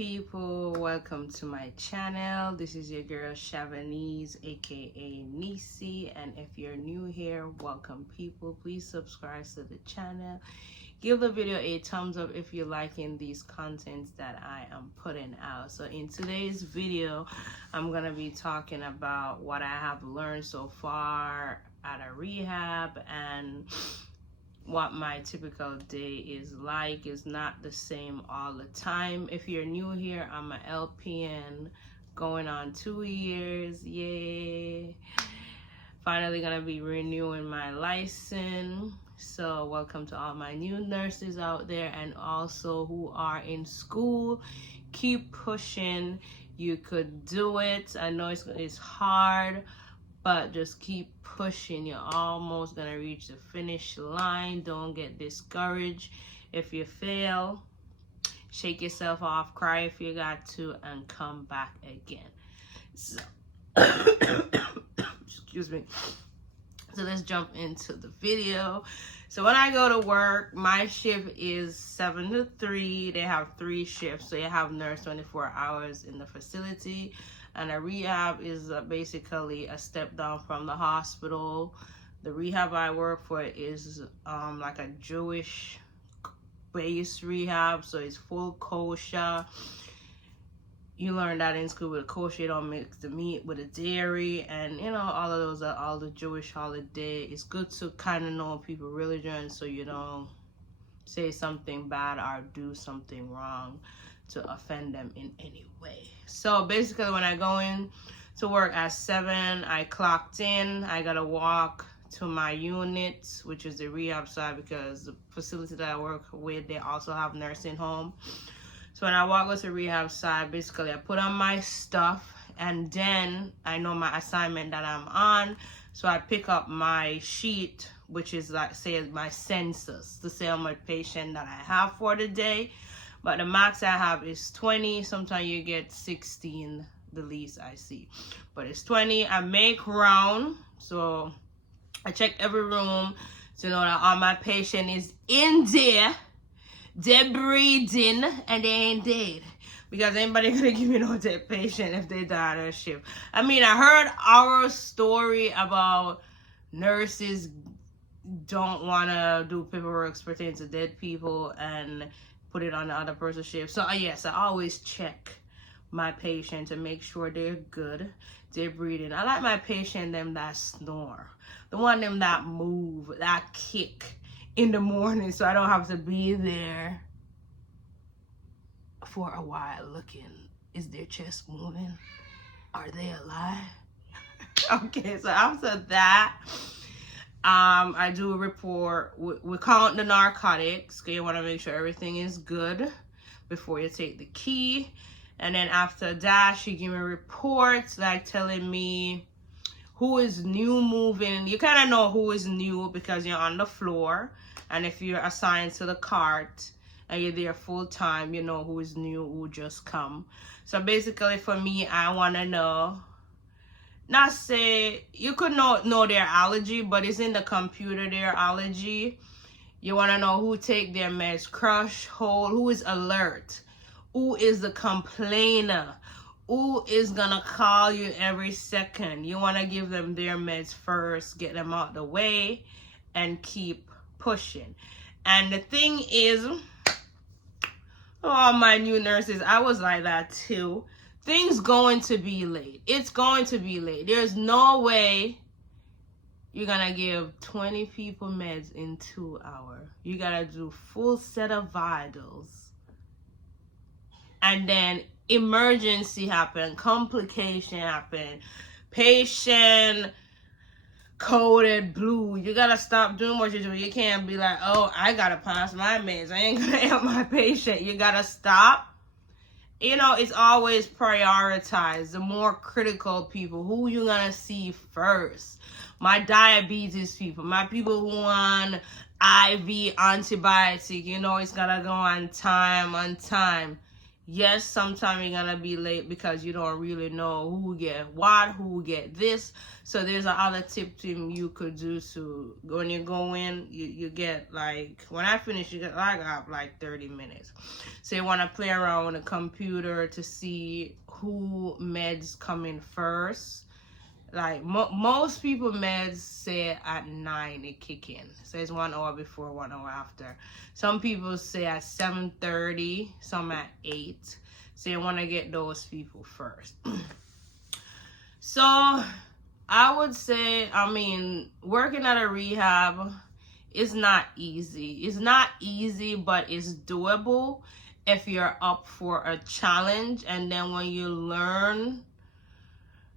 people, welcome to my channel. This is your girl Chavanese, aka Niecey, and if you're new here, welcome people. Please subscribe to the channel. Give the video a thumbs up if you're liking these contents that I am putting out. So in today's video, I'm gonna be talking about what I have learned so far at a rehab and what my typical day is like. Is not the same all the time. If you're new here, I'm an LPN going on 2 years. Yay. Finally gonna be renewing my license. So welcome to all my new nurses out there and also who are in school. Keep pushing. You could do it. I know it's hard, but just keep pushing. You're almost gonna reach the finish line. Don't get discouraged. If you fail, shake yourself off, cry if you got to, and come back again. So excuse me. So let's jump into the video. So when I go to work, my shift is 7 to 3. They have 3 shifts. So you have nurse 24 hours in the facility. And a rehab is basically a step down from the hospital. The rehab I work for is like a Jewish-based rehab, so it's full kosher. You learn that in school with kosher. You don't mix the meat with the dairy, and you know all of those are all the Jewish holiday. It's good to kind of know people's religion so you don't say something bad or do something wrong to offend them in any way. So basically when I go in to work at 7, I clocked in. I gotta walk to my unit, which is the rehab side, because the facility that I work with, they also have nursing home. So when I walk with the rehab side, basically I put on my stuff and then I know my assignment that I'm on. So I pick up my sheet, which is like, say, my census, to say how much patient that I have for the day. But the max I have is 20. Sometimes you get 16, the least I see. But it's 20. I make round. So I check every room to know that all my patient is in there. They're breathing and they ain't dead. Because anybody gonna give me no dead patient if they die on a shift. I mean, I heard our story about nurses don't want to do paperwork pertaining to dead people and put it on the other person's shift. So yes, I always check my patient to make sure they're good, they're breathing. I like my patient them that snore, the one them that move, that kick in the morning, so I don't have to be there for a while looking. Is their chest moving? Are they alive? Okay, so after that, I do a report. We count the narcotics, because you want to make sure everything is good before you take the key. And then after that, she give me reports like telling me who is new moving. You kind of know who is new because you're on the floor. And if you're assigned to the cart and you're there full time, you know who is new, who just come. So basically for me, I want to know, not say, you could know their allergy, but it's in the computer, their allergy. You want to know who take their meds, crush, hold, who is alert, who is the complainer, who is going to call you every second. You want to give them their meds first, get them out the way, and keep pushing. And the thing is, all my new nurses, I was like that too. Things going to be late. It's going to be late. There's no way you're gonna give 20 people meds in 2 hours. You gotta do full set of vitals. And then emergency happen, complication happen, patient coded blue. You gotta stop doing what you're doing. You can't be like, oh, I gotta pass my meds, I ain't gonna help my patient. You gotta stop. You know, it's always prioritized. The more critical people, who you gonna see first. My diabetes people, my people who want IV antibiotic, you know, it's gotta go on time. Yes, sometimes you're gonna be late because you don't really know who get what, who get this. So there's another tip you could do. So when you go in, you get like, when I finish, you get, I got like 30 minutes. So you want to play around with the computer to see who meds come in first. Like most people meds say at 9 it kick in, so it's 1 hour before, 1 hour after. Some people say at 7:30, some at 8. So you want to get those people first. So I would say, I mean, working at a rehab is not easy. It's not easy, but it's doable if you're up for a challenge. And then when you learn,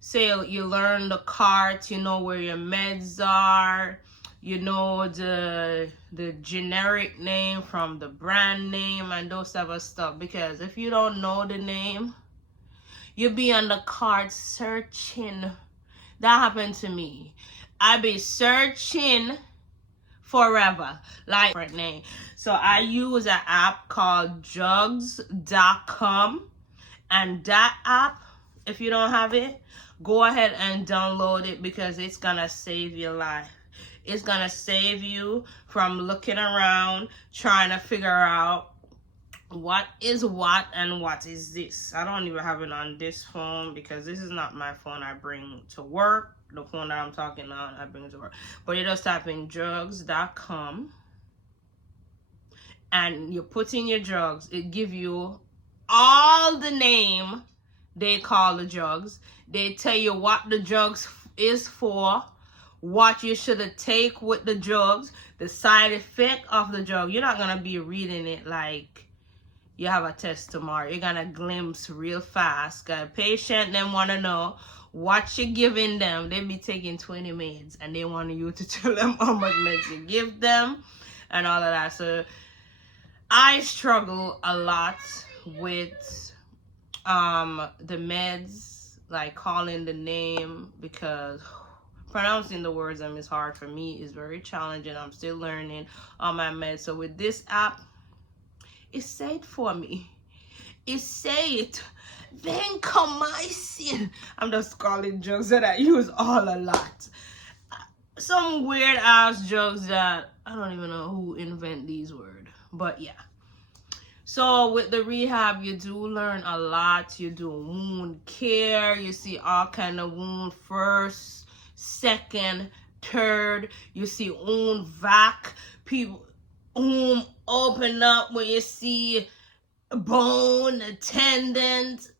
say you learn the carts, you know where your meds are, you know the generic name from the brand name and those type of stuff. Because if you don't know the name, you'll be on the cart searching. That happened to me. I be searching forever, like, different name. So I use an app called jugs.com, and that app, if you don't have it, go ahead and download it, because it's gonna save your life. It's gonna save you from looking around trying to figure out what is what and what is this. I don't even have it on this phone because this is not my phone I bring to work. The phone that I'm talking on, I bring to work. But you just type in drugs.com and you put in your drugs. It give you all the name they call the drugs. They tell you what the drugs is for, what you should take with the drugs, the side effect of the drug. You're not gonna be reading it like you have a test tomorrow. You're gonna glimpse real fast. Got a patient, them wanna know what you're giving them. They be taking 20 meds and they want you to tell them how much meds you give them and all of that. So I struggle a lot with the meds, like calling the name, because pronouncing the words is hard for me. It's very challenging. I'm still learning on my meds. So with this app, it said for me. It said vancomycin. I'm just calling drugs that I use all a lot. Some weird ass drugs that I don't even know who invent these words. But yeah. So with the rehab, you do learn a lot. You do wound care. You see all kind of wound first, second, third. You see wound vac. People open up when you see bone, tendons.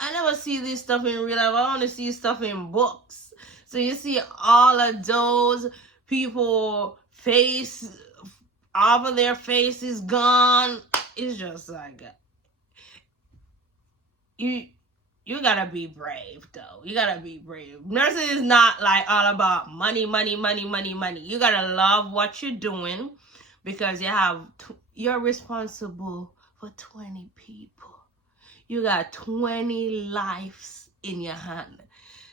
I never see this stuff in real life. I only see stuff in books. So you see all of those people face, all of their face is gone. It's just like, you gotta be brave though. You gotta be brave. Nursing is not like all about money, money, money, money, money. You gotta love what you're doing, because you're responsible for 20 people. You got 20 lives in your hand.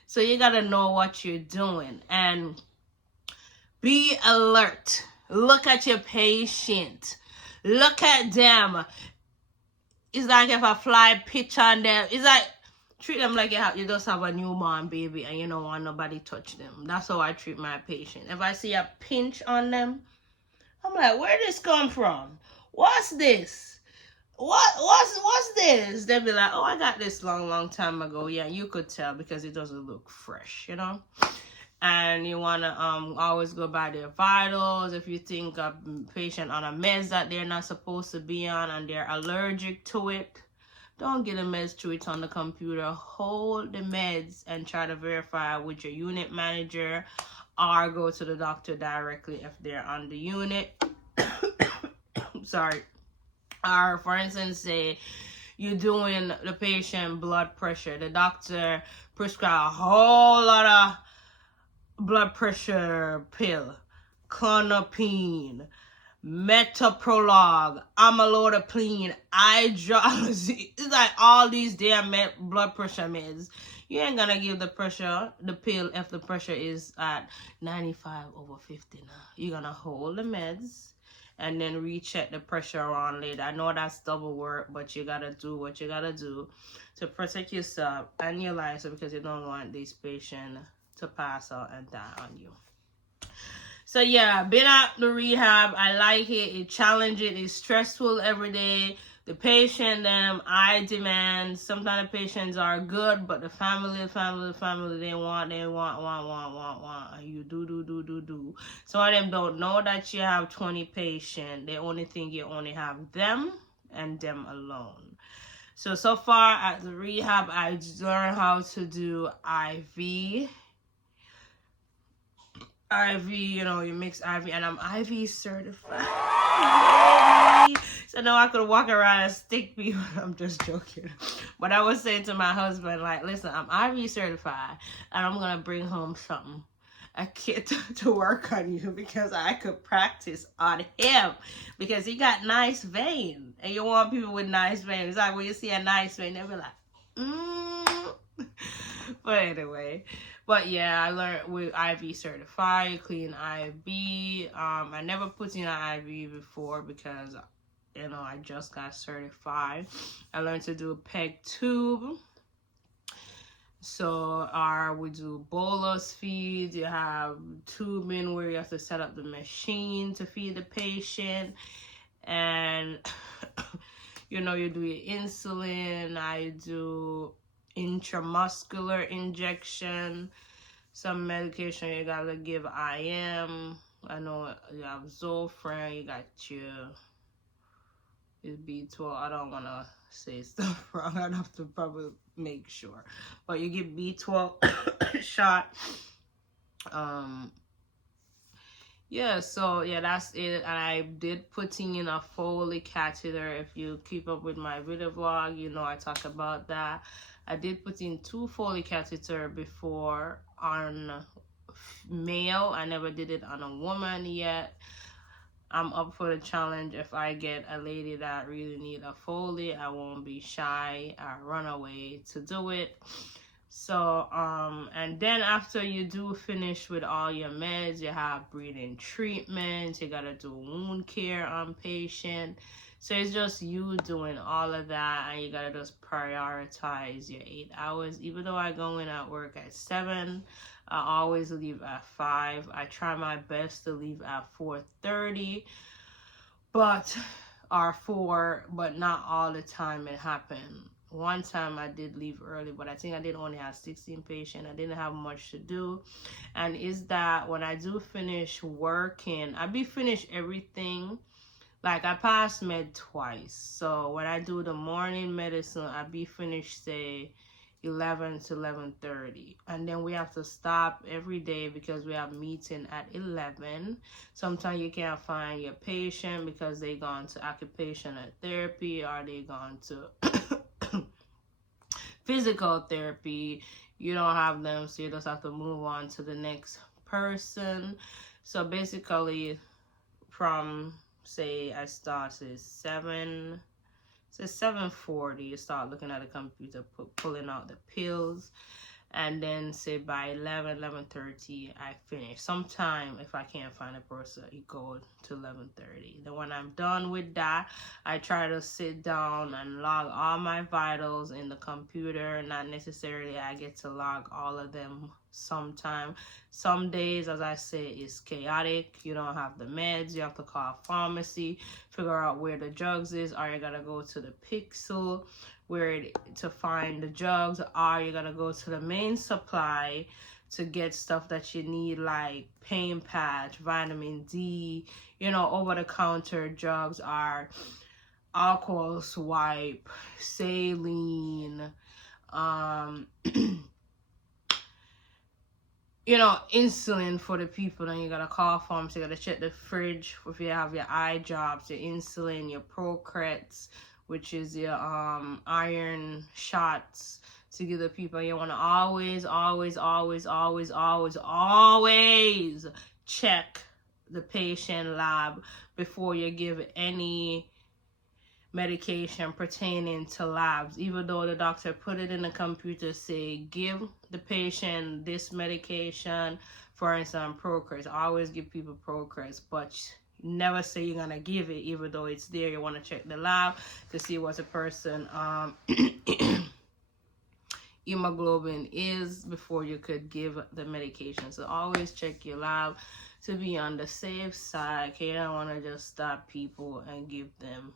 So you gotta know what you're doing and be alert. Look at your patient. Look at them. It's like if a fly pitch on them. It's like, treat them like you just have a newborn baby and you don't want nobody touch them. That's how I treat my patient. If I see a pinch on them, I'm like, where this come from? What's this? What's this? They'll be like, oh, I got this long time ago. Yeah, you could tell because it doesn't look fresh, you know? And you want to always go by their vitals. If you think a patient on a meds that they're not supposed to be on and they're allergic to it, don't get the meds through it on the computer. Hold the meds and try to verify with your unit manager, or go to the doctor directly if they're on the unit. Sorry. Or for instance, say you're doing the patient blood pressure. The doctor prescribed a whole lot of blood pressure pill, clonopine, metoprolol, amlodipine, hydroxy. It's like all these damn blood pressure meds. You ain't gonna give the pill if the pressure is at 95/50 now. You're gonna hold the meds and then recheck the pressure around later. I know that's double work, but you gotta do what you gotta do to protect yourself and your life, because you don't want this patient to pass out and die on you. So yeah, been at the rehab. I like it. It's challenging. It's stressful every day. The patient, I demand. Sometimes the patients are good, but the family, they want. And you do. Some of them don't know that you have 20 patients. They only think you only have them and them alone. So far at the rehab, I learned how to do IV, you mix IV, and I'm IV certified. So now I could walk around and stick people. I'm just joking. But I was saying to my husband, like, listen, I'm IV certified, and I'm going to bring home something, a kit to work on you, because I could practice on him, because he got nice veins, and you want people with nice veins. It's like when you see a nice vein, they'll be like, But anyway, yeah, I learned with IV certified, clean IV. I never put in an IV before because, I just got certified. I learned to do a peg tube. So we do bolus feeds. You have tubing where you have to set up the machine to feed the patient. And, you do your insulin. I do intramuscular injection. Some medication you gotta give IM. I know you have Zofran, you got your B12. I don't want to say stuff wrong. I'd have to probably make sure. But you get B12 shot. So that's it. And I did putting in a Foley catheter. If you keep up with my video vlog, I talk about that. I did put in 2 Foley catheter before on male. I never did it on a woman yet. I'm up for the challenge. If I get a lady that really need a Foley, I won't be shy. I run away to do it. So, and then after you do finish with all your meds, you have breathing treatments. You gotta do wound care on patient. So it's just you doing all of that, and you gotta just prioritize your 8 hours. Even though I go in at work at 7, I always leave at 5. I try my best to leave at 4:30, or 4, but not all the time it happened. One time I did leave early, but I think I did only have 16 patients. I didn't have much to do. And is that when I do finish working, I be finished everything. Like, I pass med twice. So when I do the morning medicine, I be finished, say, 11 to 11:30. And then we have to stop every day because we have meeting at 11. Sometimes you can't find your patient because they gone to occupational therapy, or they gone to physical therapy. You don't have them, so you just have to move on to the next person. So basically, from, say, I start at 7:40, you start looking at the computer, pulling out the pills, and then say by 11:30 I finish. Sometime if I can't find a person, it go to 11:30. Then when I'm done with that, I try to sit down and log all my vitals in the computer. Not necessarily I get to log all of them. Sometime, some days, as I say, is chaotic. You don't have the meds, you have to call pharmacy, figure out where the drugs is, or you gotta go to the Pixel to find the drugs, or you gotta go to the main supply to get stuff that you need, like pain patch, vitamin D, over-the-counter drugs are alcohol swipe, saline, insulin for the people. Then you gotta call pharmacy, you gotta check the fridge if you have your eye drops, your insulin, your Procrets, which is your iron shots to give the people. You want to always check the patient lab before you give any medication pertaining to labs. Even though the doctor put it in the computer, say give the patient this medication, for instance, Procrets. I always give people Procrets, but never say you're gonna give it, even though it's there. You want to check the lab to see what the person hemoglobin is before you could give the medication. So always check your lab to be on the safe side. Okay, you don't want to just stop people and give them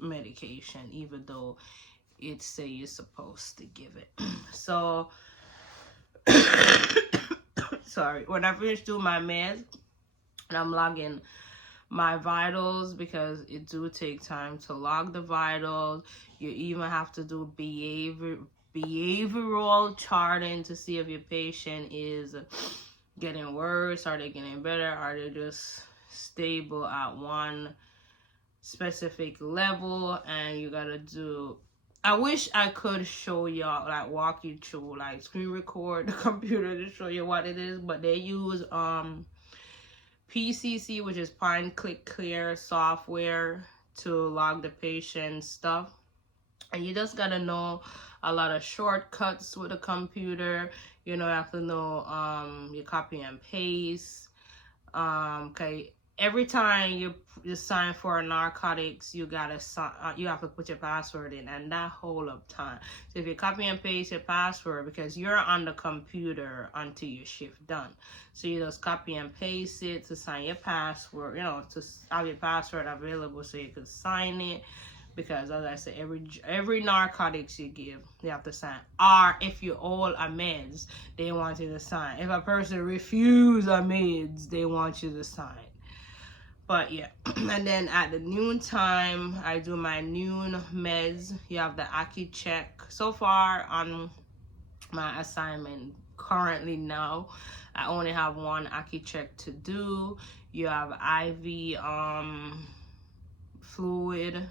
medication even though it say you're supposed to give it. So sorry, when I finish doing my meds and I'm logging my vitals, because it do take time to log the vitals. You even have to do behavioral charting to see if your patient is getting worse, are they getting better, are they just stable at one specific level. And you gotta do, I wish I could show y'all, like walk you through, like screen record the computer to show you what it is, but they use PCC, which is point click clear software, to log the patient's stuff. And you just gotta know a lot of shortcuts with the computer. You know, you have to know your copy and paste. Okay, every time you sign for narcotics, you gotta you have to put your password in, and that hold up time. So if you copy and paste your password, because you're on the computer until your shift done, so you just copy and paste it to sign your password. You know, to have your password available so you can sign it. Because as I said, every narcotics you give, you have to sign. Or if you owe a meds, they want you to sign. If a person refuse a meds, they want you to sign. But yeah, and then at the noon time, I do my noon meds. You have the Aki check. So far on my assignment, currently now, I only have one Aki check to do. You have IV fluid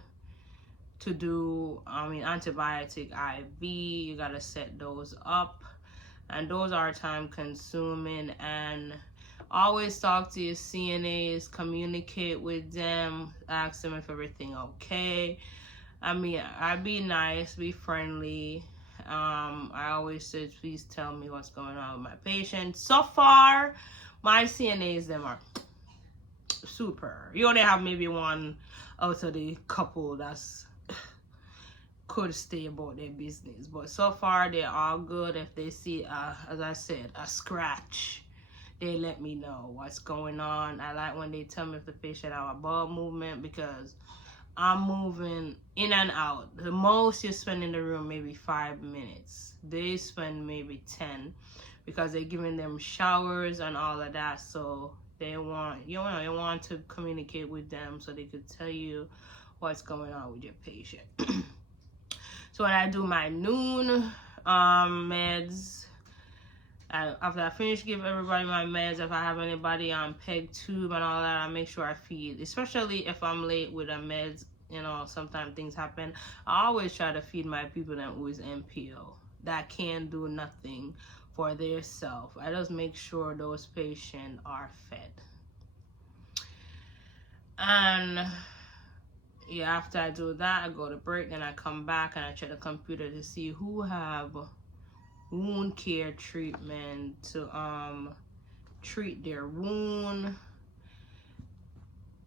to do, antibiotic IV. You gotta set those up, and those are time consuming. And always talk to your CNAs, communicate with them, ask them if everything okay. I be nice, be friendly. I always say, please tell me what's going on with my patient. So far, my CNAs, them are super. You only have maybe one out of the couple that's could stay about their business, but so far they're all good. If they see as I said, a scratch, they let me know what's going on. I like when they tell me if the patient have a bowel movement, because I'm moving in and out. The most you spend in the room maybe 5 minutes, they spend maybe 10, because they're giving them showers and all of that. So they want, you want to communicate with them so they could tell you what's going on with your patient. So when I do my noon meds, after I finish give everybody my meds, if I have anybody on peg tube and all that, I make sure I feed, especially if I'm late with the meds. You know, sometimes things happen. I always try to feed my people that who is NPO, that can't do nothing for their self. I just make sure those patients are fed. And yeah, after I do that, I go to break, then I come back and I check the computer to see who have wound care treatment to treat their wound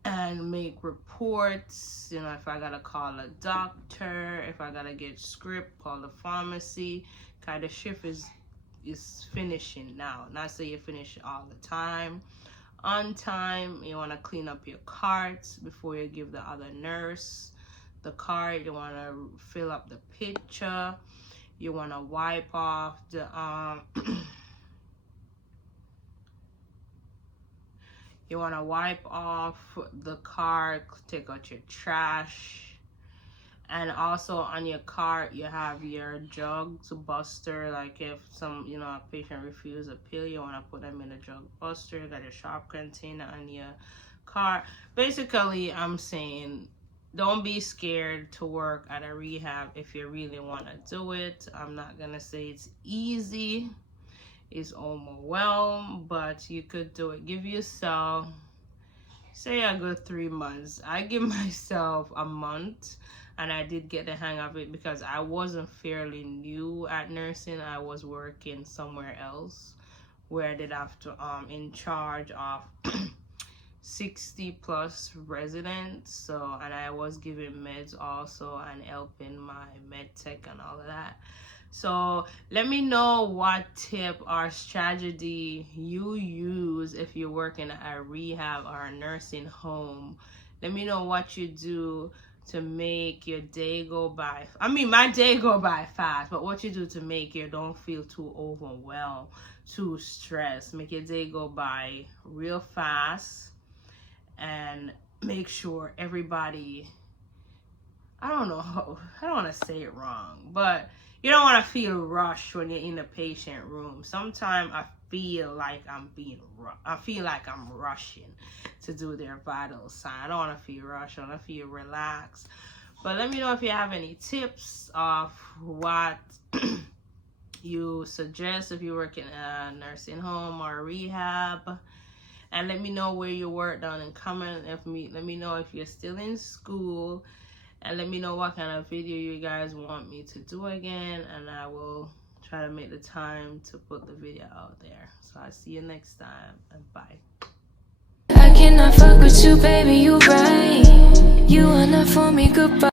and make reports. You know, if I gotta call a doctor, if I gotta get script, call the pharmacy. Kind of shift is finishing now. Not say you finish all the time. On time, you want to clean up your carts before you give the other nurse the cart. You want to fill up the picture. You want to wipe off the you want to wipe off the cart, take out your trash. And also on your cart, you have your jug buster. Like if a patient refuses a pill, you want to put them in a jug buster. You got your sharp container on your cart. Basically, I'm saying, don't be scared to work at a rehab if you really want to do it. I'm not going to say it's easy. It's overwhelmed, but you could do it. Give yourself, say, a good 3 months. I give myself a month. And I did get the hang of it because I wasn't fairly new at nursing. I was working somewhere else where I did have to in charge of 60 plus residents. So, and I was giving meds also and helping my med tech and all of that. So let me know what tip or strategy you use if you're working at a rehab or a nursing home. Let me know what you do to make your day go by. I mean, my day go by fast, but what you do to make you don't feel too overwhelmed, too stressed. Make your day go by real fast, and make sure everybody, I don't know, I don't want to say it wrong, but you don't want to feel rushed when you're in the patient room. Sometimes I feel like I'm rushing to do their vital sign. I don't want to feel rushed. I want to feel relaxed. But let me know if you have any tips of what you suggest if you work in a nursing home or a rehab. And let me know where you work down in comment. Let me know if you're still in school. And let me know what kind of video you guys want me to do again, and I will try to make the time to put the video out there. So I'll see you next time, and bye. I cannot fuck with you, baby, you right. You are not for me, goodbye.